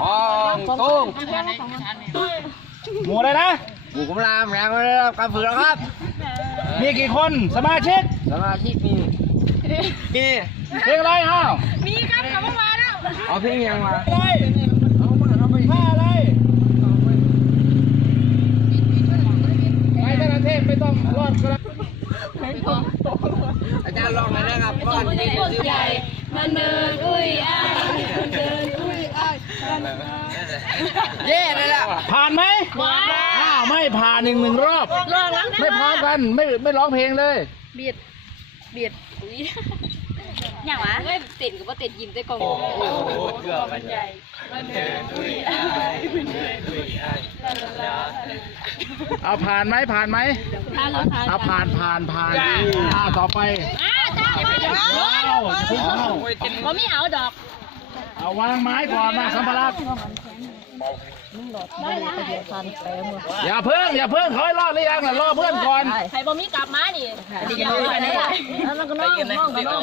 โอ้ยุ้มหมูเลยนะหมูกุ้มลามแรงไม่ได้การฝึกแล้วครับ มีกี่คนสมาชิกสมาชิกมีมี่เพีองไรฮะมีครับแต่ว่ามาแล้วเอาเพลงยังมาอาจารย์ลองเลยนะครับก้อนใหญ่มันเนยเย่เลยล่ะผ่านไหมผ่านไม่ผ่านหนึ่งหนึ่งรอบรอบแล้วไม่พร้อมกันไม่ไม่ร้องเพลงเลยเบียดเบียดอย่างวะไม่ติดกับว่าติดยิ้มได้กองโอนโหเกือบใหญ่เอาผ่านไหมผ่านไหมเอานแล้วผ่านผ่านผ่านผ่านผ่านต่อไปอ้าวจ้าวไปเอาผมไม่เอาดอกเอาวางไม้ก่อนมาสัมภาระอย่าเพิ่งอย่าเพิ่งถอยรอดหรือยังล่รอเพื่อนก่อน ใครบ่มีกลับมาดิี๋นล่นก็น้องกับน้อง